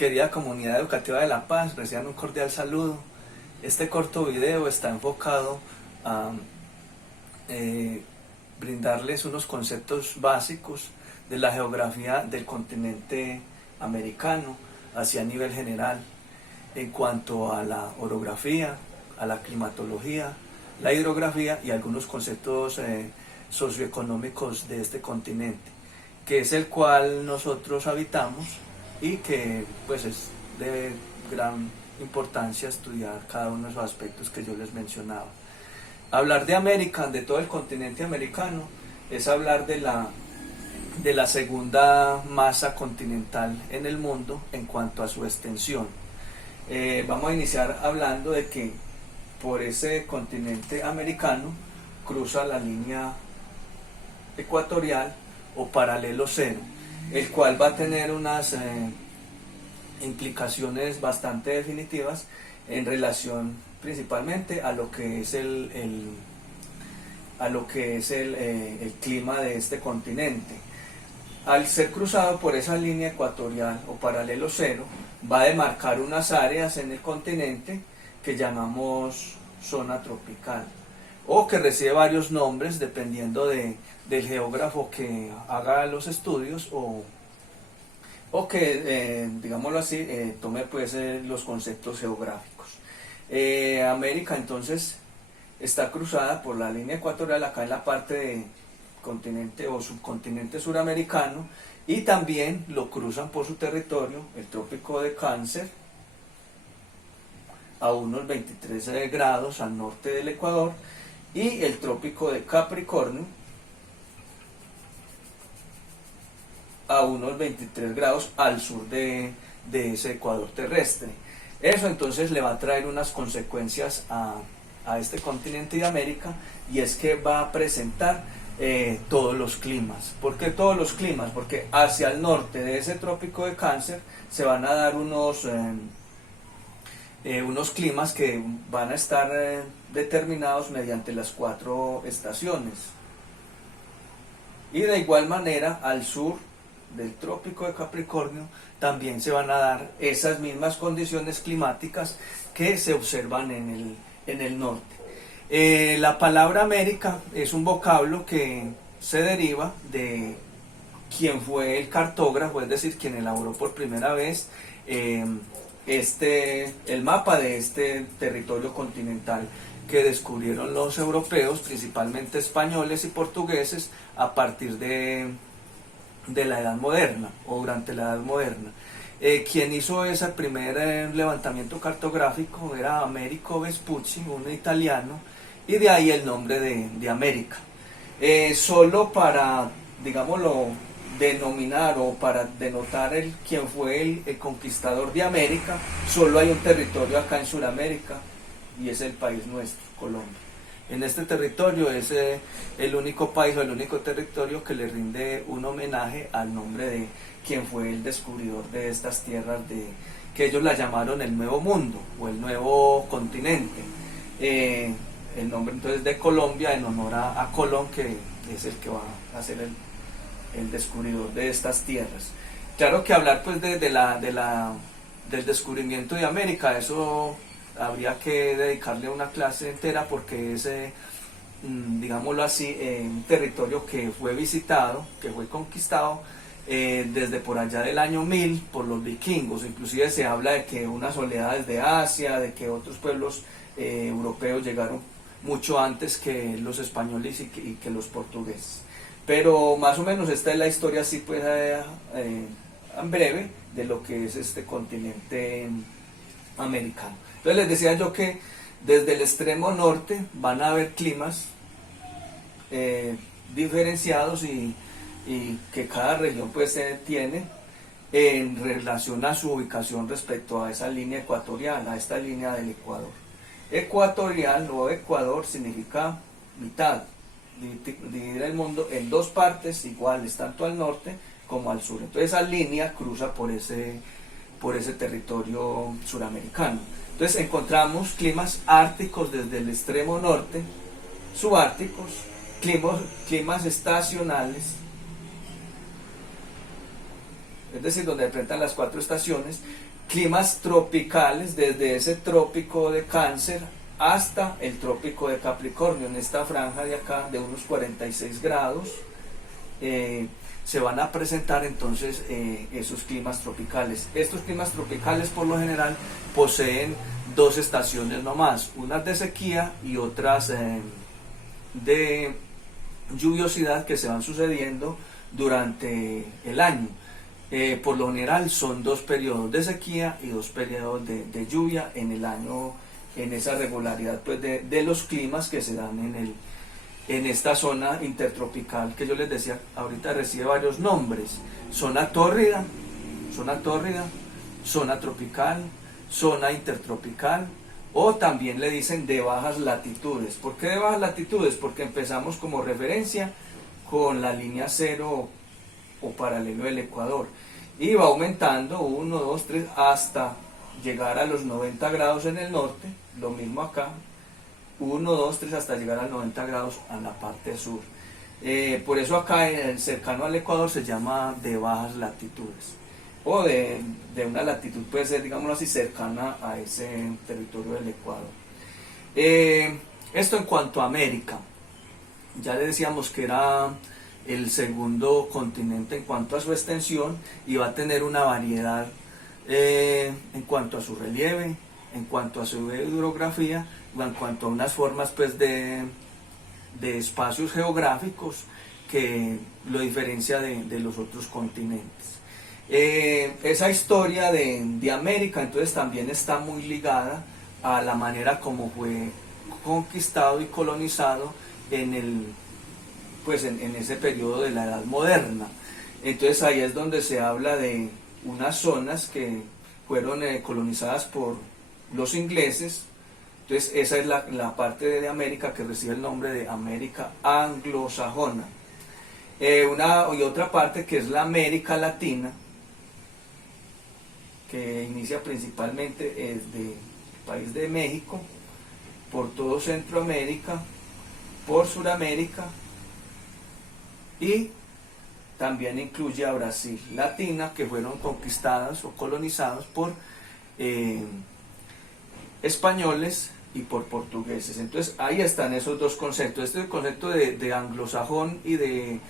Querida comunidad educativa de La Paz, reciban un cordial saludo. Este corto video está enfocado a eh, brindarles unos conceptos básicos de la geografía del continente americano, hacia nivel general, en cuanto a la orografía, a la climatología, la hidrografía y algunos conceptos socioeconómicos de este continente, que es el cual nosotros habitamos y que pues es de gran importancia estudiar cada uno de esos aspectos que yo les mencionaba. Hablar de América, de todo el continente americano, es hablar de la segunda masa continental en el mundo en cuanto a su extensión. Vamos a iniciar hablando de que por ese continente americano cruza la línea ecuatorial o paralelo cero, el cual va a tener unas implicaciones bastante definitivas en relación principalmente a lo que es el clima de este continente. Al ser cruzado por esa línea ecuatorial o paralelo cero, va a demarcar unas áreas en el continente que llamamos zona tropical, o que recibe varios nombres dependiendo del geógrafo que haga los estudios o que, digámoslo así, tome pues los conceptos geográficos. América entonces está cruzada por la línea ecuatorial acá en la parte de continente o subcontinente suramericano, y también lo cruzan por su territorio el trópico de Cáncer a unos 23 grados al norte del Ecuador y el trópico de Capricornio a unos 23 grados al sur de ese ecuador terrestre. Eso entonces le va a traer unas consecuencias a este continente de América, y es que va a presentar todos los climas. ¿Por qué todos los climas? Porque hacia el norte de ese trópico de Cáncer se van a dar unos climas que van a estar determinados mediante las 4 estaciones. Y de igual manera al sur del trópico de Capricornio también se van a dar esas mismas condiciones climáticas que se observan en el norte. La palabra América es un vocablo que se deriva de quien fue el cartógrafo, es decir, quien elaboró por primera vez el mapa de este territorio continental que descubrieron los europeos, principalmente españoles y portugueses, a partir de la Edad Moderna o durante la Edad Moderna. Quien hizo ese primer levantamiento cartográfico era Americo Vespucci, un italiano, y de ahí el nombre de América. Solo para, digámoslo, denominar o para denotar quién fue el conquistador de América, solo hay un territorio acá en Sudamérica, y es el país nuestro, Colombia. En este territorio es el único país o el único territorio que le rinde un homenaje al nombre de quien fue el descubridor de estas tierras, que ellos la llamaron el Nuevo Mundo o el Nuevo Continente. El nombre entonces de Colombia en honor a Colón, que es el que va a ser el descubridor de estas tierras. Claro que hablar pues del descubrimiento de América, eso habría que dedicarle una clase entera, porque es, digámoslo así, un territorio que fue visitado, que fue conquistado desde por allá del año 1000 por los vikingos. Inclusive se habla de que unas oleadas de Asia, de que otros pueblos europeos llegaron mucho antes que los españoles y que los portugueses. Pero más o menos esta es la historia así pues en breve de lo que es este continente americano. Entonces les decía yo que desde el extremo norte van a haber climas diferenciados y que cada región pues tiene en relación a su ubicación respecto a esa línea ecuatorial, a esta línea del Ecuador. Ecuatorial o Ecuador significa mitad, dividir el mundo en 2 partes iguales, tanto al norte como al sur. Entonces esa línea cruza por ese territorio suramericano. Entonces encontramos climas árticos desde el extremo norte, subárticos, climas estacionales es decir, donde enfrentan las 4 estaciones, climas tropicales, desde ese trópico de Cáncer hasta el trópico de Capricornio, en esta franja de acá de unos 46 grados, se van a presentar entonces esos climas tropicales. Estos climas tropicales por lo general poseen 2 estaciones nomás, unas de sequía y otras de lluviosidad que se van sucediendo durante el año. Por lo general son 2 periodos de sequía y 2 periodos de lluvia en el año, en esa regularidad pues de los climas que se dan en esta zona intertropical que yo les decía ahorita. Recibe varios nombres: zona tórrida, zona tropical, zona intertropical, o también le dicen de bajas latitudes. ¿Por qué de bajas latitudes? Porque empezamos como referencia con la línea cero o paralelo del Ecuador y va aumentando 1, 2, 3 hasta llegar a los 90 grados en el norte. Lo mismo acá, 1, 2, 3 hasta llegar a 90 grados a la parte sur. Por eso acá cercano al Ecuador se llama de bajas latitudes, o de una latitud, puede ser, digámoslo así, cercana a ese territorio del Ecuador. Esto en cuanto a América. Ya le decíamos que era el segundo continente en cuanto a su extensión y va a tener una variedad en cuanto a su relieve, en cuanto a su hidrografía, o en cuanto a unas formas pues de espacios geográficos que lo diferencia de los otros continentes. Esa historia de América entonces también está muy ligada a la manera como fue conquistado y colonizado en ese periodo de la Edad Moderna. Entonces ahí es donde se habla de unas zonas que fueron colonizadas por los ingleses. Entonces esa es la parte de América que recibe el nombre de América anglosajona. Y otra parte que es la América Latina, que inicia principalmente desde el país de México, por todo Centroamérica, por Suramérica, y también incluye a Brasil, Latina, que fueron conquistadas o colonizadas por españoles y por portugueses. Entonces ahí están esos 2 conceptos. Este es el concepto de anglosajón y de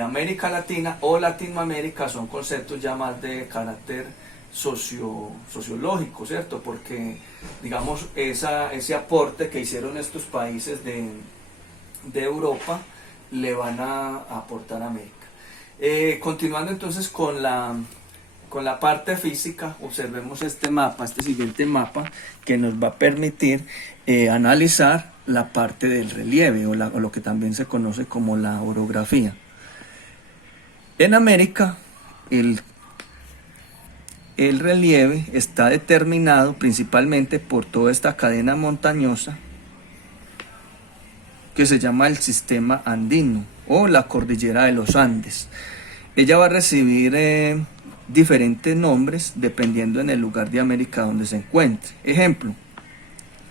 América Latina o Latinoamérica, son conceptos ya más de carácter sociológico, ¿cierto? Porque digamos ese aporte que hicieron estos países de Europa le van a aportar a América. Continuando entonces con la parte física, observemos este siguiente mapa, que nos va a permitir analizar la parte del relieve o lo que también se conoce como la orografía. En América el relieve está determinado principalmente por toda esta cadena montañosa que se llama el sistema andino o la cordillera de los Andes. Ella va a recibir diferentes nombres dependiendo en el lugar de América donde se encuentre. Ejemplo,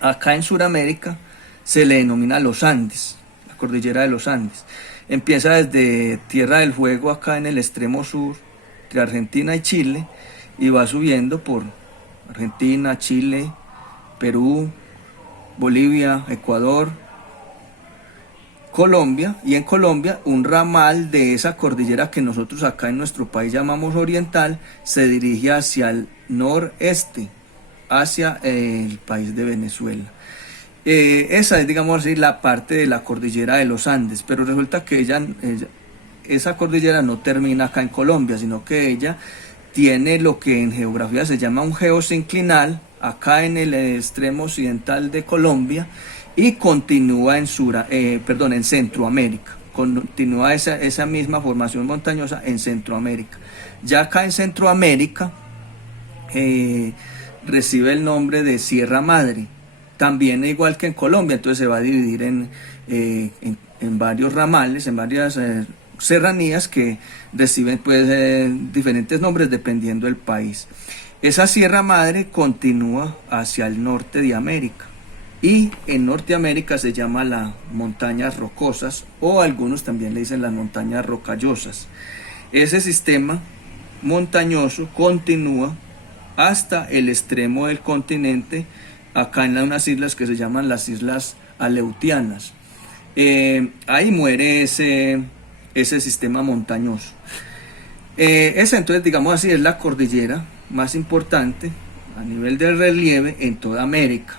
acá en Sudamérica se le denomina los Andes, la cordillera de los Andes. Empieza desde Tierra del Fuego, acá en el extremo sur, entre Argentina y Chile, y va subiendo por Argentina, Chile, Perú, Bolivia, Ecuador, Colombia, y en Colombia un ramal de esa cordillera que nosotros acá en nuestro país llamamos oriental se dirige hacia el noreste, hacia el país de Venezuela. Esa es, digamos así, la parte de la cordillera de los Andes, pero resulta que esa cordillera no termina acá en Colombia, sino que ella tiene lo que en geografía se llama un geosinclinal, acá en el extremo occidental de Colombia, y continúa en Centroamérica, continúa esa misma formación montañosa en Centroamérica. Ya acá en Centroamérica recibe el nombre de Sierra Madre, también igual que en Colombia, entonces se va a dividir en varios ramales, en varias serranías que reciben diferentes nombres dependiendo del país. Esa Sierra Madre continúa hacia el norte de América, y en Norteamérica se llama las montañas rocosas, o algunos también le dicen las montañas rocallosas. Ese sistema montañoso continúa hasta el extremo del continente, acá en unas islas que se llaman las Islas Aleutianas. Ahí muere ese sistema montañoso. Esa entonces, digamos así, es la cordillera más importante a nivel de relieve en toda América.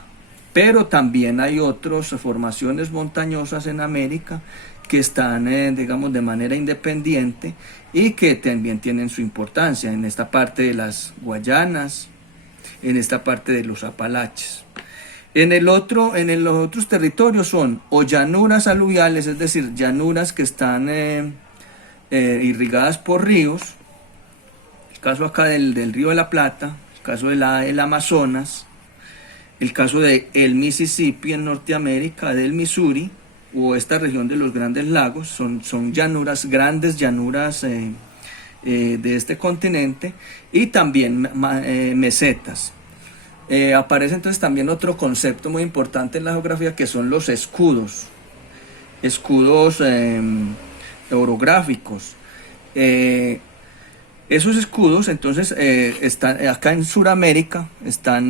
Pero también hay otras formaciones montañosas en América que están, digamos, de manera independiente y que también tienen su importancia en esta parte de las Guayanas, en esta parte de los Apalaches. En los otros territorios son o llanuras aluviales, es decir, llanuras que están irrigadas por ríos, el caso acá del Río de la Plata, el caso del Amazonas, el caso del Mississippi en Norteamérica, del Missouri, o esta región de los Grandes Lagos, son llanuras, grandes llanuras de este continente, y también mesetas. Aparece entonces también otro concepto muy importante en la geografía, que son los escudos orográficos. Esos escudos entonces están acá en Sudamérica, están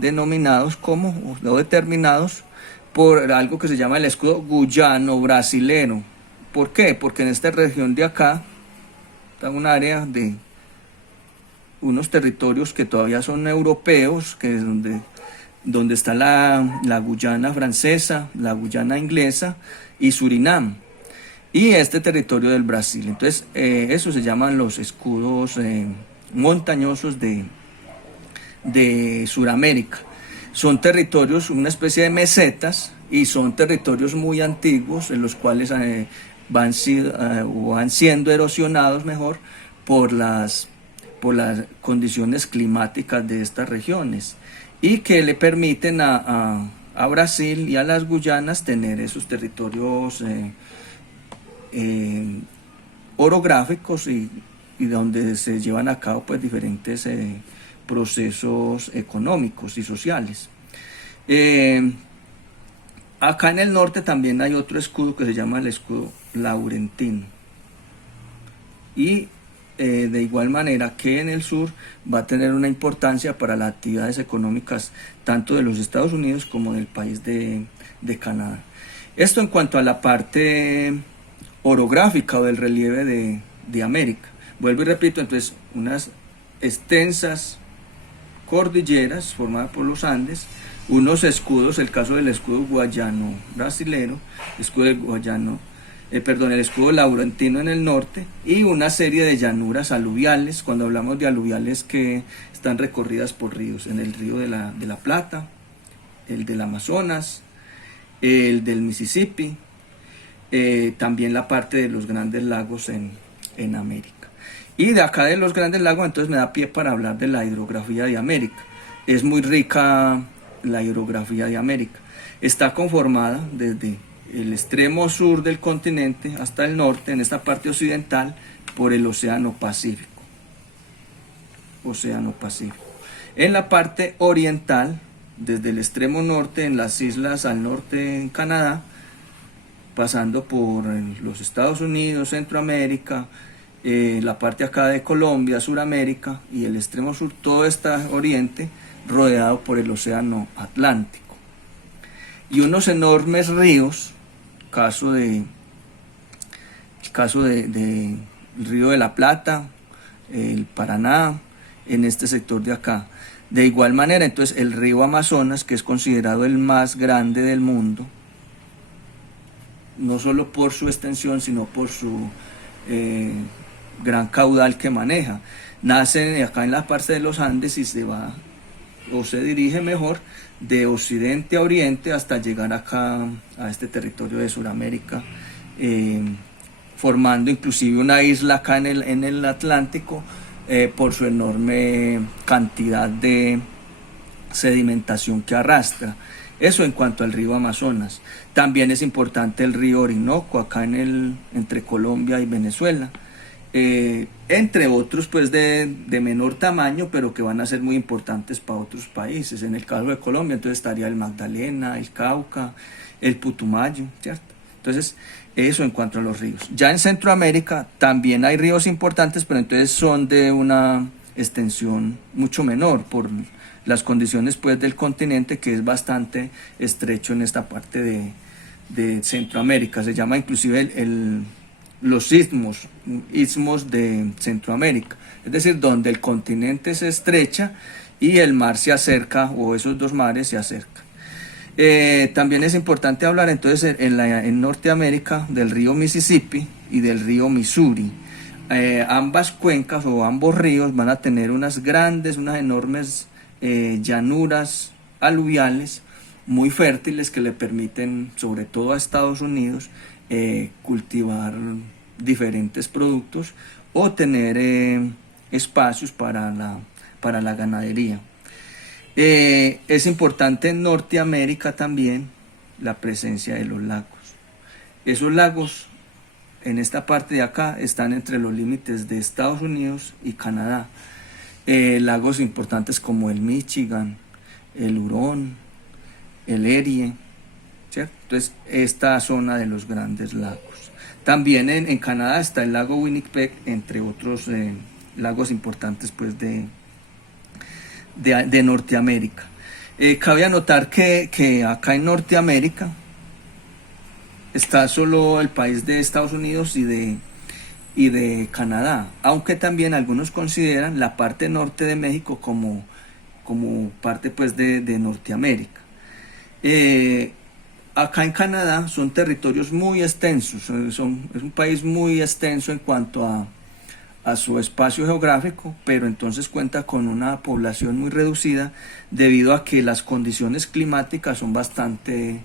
denominados como, o determinados por algo que se llama el escudo guyano-brasilero. ¿Por qué? Porque en esta región de acá está un área de unos territorios que todavía son europeos, que es donde está la Guyana francesa, la Guyana inglesa y Surinam, y este territorio del Brasil. Entonces eso se llaman los escudos montañosos de Sudamérica. Son territorios, una especie de mesetas, y son territorios muy antiguos en los cuales van siendo erosionados mejor por las condiciones climáticas de estas regiones, y que le permiten a Brasil y a las Guyanas tener esos territorios orográficos y donde se llevan a cabo pues diferentes procesos económicos y sociales. Acá en el norte también hay otro escudo que se llama el escudo laurentino, y de igual manera que en el sur va a tener una importancia para las actividades económicas tanto de los Estados Unidos como del país de Canadá. Esto en cuanto a la parte orográfica o del relieve de América. Vuelvo y repito, entonces unas extensas cordilleras formadas por los Andes, unos escudos, el caso del escudo guayano brasilero, el escudo laurentino en el norte, y una serie de llanuras aluviales. Cuando hablamos de aluviales, que están recorridas por ríos, en el río de la Plata, el del Amazonas, el del Mississippi, también la parte de los Grandes Lagos en América. Y de acá de los Grandes Lagos entonces me da pie para hablar de la hidrografía de América. Es muy rica la hidrografía de América. Está conformada desde el extremo sur del continente hasta el norte, en esta parte occidental, por el Océano Pacífico. En la parte oriental, desde el extremo norte, en las islas al norte en Canadá, pasando por los Estados Unidos, Centroamérica, la parte acá de Colombia, Suramérica, y el extremo sur, todo está oriente, rodeado por el Océano Atlántico. Y unos enormes ríos, caso del Río de la Plata, el Paraná, en este sector de acá. De igual manera, entonces, el río Amazonas, que es considerado el más grande del mundo, no solo por su extensión, sino por su gran caudal que maneja. Nace acá en la parte de los Andes y se va, o se dirige mejor, de occidente a oriente hasta llegar acá a este territorio de Sudamérica, formando inclusive una isla acá en el Atlántico, por su enorme cantidad de sedimentación que arrastra. Eso en cuanto al río Amazonas. También es importante el río Orinoco, acá entre Colombia y Venezuela, entre otros pues de menor tamaño, pero que van a ser muy importantes para otros países. En el caso de Colombia entonces estaría el Magdalena, el Cauca, el Putumayo, ¿cierto? Entonces, eso en cuanto a los ríos. Ya en Centroamérica también hay ríos importantes, pero entonces son de una extensión mucho menor por las condiciones pues del continente, que es bastante estrecho en esta parte de Centroamérica. Se llama inclusive los istmos de Centroamérica, es decir, donde el continente se estrecha y el mar se acerca, o esos dos mares se acercan. También es importante hablar entonces en Norteamérica del río Mississippi y del río Missouri. Ambas cuencas o ambos ríos van a tener unas enormes llanuras aluviales muy fértiles que le permiten, sobre todo a Estados Unidos, cultivar diferentes productos o tener espacios para la ganadería. Es importante en Norteamérica también la presencia de los lagos. Esos lagos en esta parte de acá están entre los límites de Estados Unidos y Canadá. Lagos importantes como el Michigan, el Hurón, el Erie, ¿cierto? Entonces, esta zona de los grandes lagos. También en Canadá está el lago Winnipeg, entre otros lagos importantes pues de Norteamérica. Cabe anotar que acá en Norteamérica está solo el país de Estados Unidos y de Canadá, aunque también algunos consideran la parte norte de México como parte pues de Norteamérica. Acá en Canadá son territorios muy extensos, es un país muy extenso en cuanto a su espacio geográfico, pero entonces cuenta con una población muy reducida debido a que las condiciones climáticas son bastante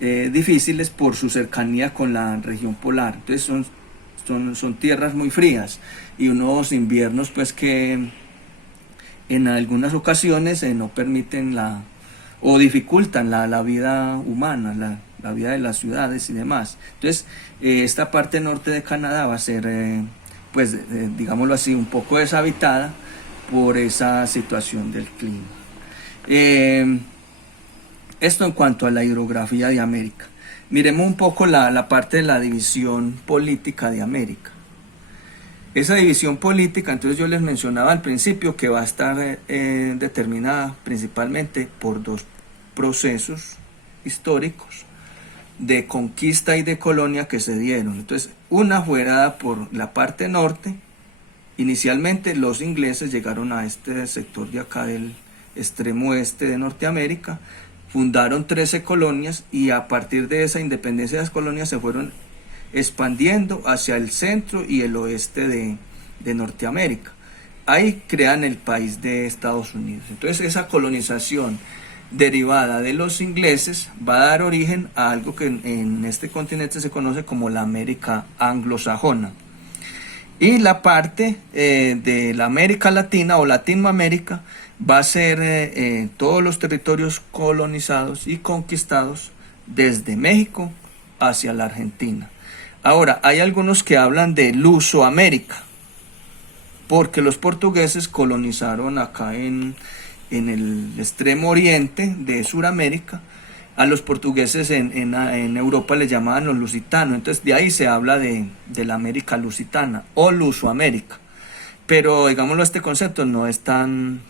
difíciles por su cercanía con la región polar. Entonces son tierras muy frías y unos inviernos pues que en algunas ocasiones no permiten o dificultan la vida humana, la vida de las ciudades y demás. Entonces esta parte norte de Canadá va a ser pues digámoslo así, un poco deshabitada por esa situación del clima. Esto en cuanto a la hidrografía de América. Miremos un poco la parte de la división política de América. Esa división política, entonces yo les mencionaba al principio que va a estar determinada principalmente por dos procesos históricos de conquista y de colonia que se dieron. Entonces, una fue dada por la parte norte. Inicialmente los ingleses llegaron a este sector de acá del extremo oeste de Norteamérica, fundaron 13 colonias y a partir de esa independencia de las colonias se fueron expandiendo hacia el centro y el oeste de Norteamérica. Ahí crean el país de Estados Unidos. Entonces esa colonización derivada de los ingleses va a dar origen a algo que en este continente se conoce como la América anglosajona. Y la parte de la América Latina o Latinoamérica va a ser todos los territorios colonizados y conquistados desde México hacia la Argentina. Ahora, hay algunos que hablan de Lusoamérica, porque los portugueses colonizaron acá en el extremo oriente de Sudamérica. A los portugueses en Europa les llamaban los lusitanos, entonces de ahí se habla de la América lusitana o Lusoamérica, pero digámoslo, este concepto no es tan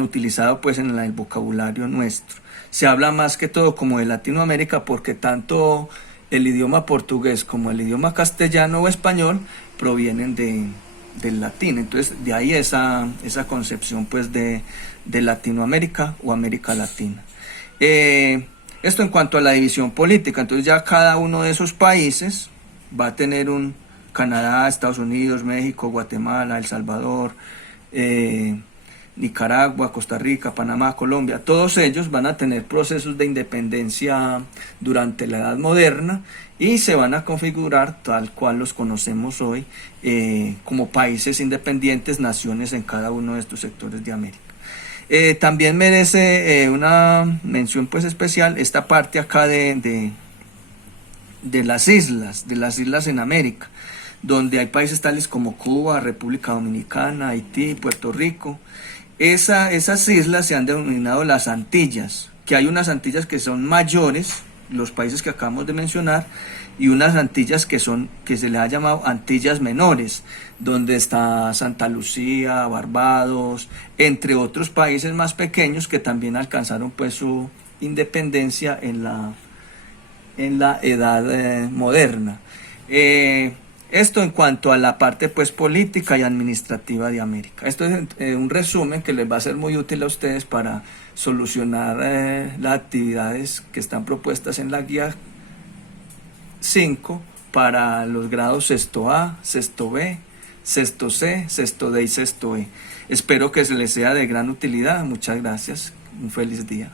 utilizado pues en el vocabulario nuestro. Se habla más que todo como de Latinoamérica porque tanto el idioma portugués como el idioma castellano o español provienen del latín, entonces de ahí esa concepción pues de Latinoamérica o América Latina. Esto en cuanto a la división política. Entonces ya cada uno de esos países va a tener un Canadá, Estados Unidos, México, Guatemala, El Salvador, Nicaragua, Costa Rica, Panamá, Colombia. Todos ellos van a tener procesos de independencia durante la Edad Moderna y se van a configurar tal cual los conocemos hoy como países independientes, naciones en cada uno de estos sectores de América. También merece una mención pues especial esta parte acá de las islas en América, donde hay países tales como Cuba, República Dominicana, Haití, Puerto Rico. Esas islas se han denominado las Antillas, que hay unas Antillas que son mayores los países que acabamos de mencionar, y unas Antillas que se le ha llamado Antillas Menores, donde está Santa Lucía, Barbados, entre otros países más pequeños que también alcanzaron pues su independencia en la edad moderna. Esto en cuanto a la parte pues política y administrativa de América. Esto es un resumen que les va a ser muy útil a ustedes para solucionar las actividades que están propuestas en la guía 5 para los grados sexto A, sexto B, sexto C, sexto D y sexto E. Espero que se les sea de gran utilidad. Muchas gracias. Un feliz día.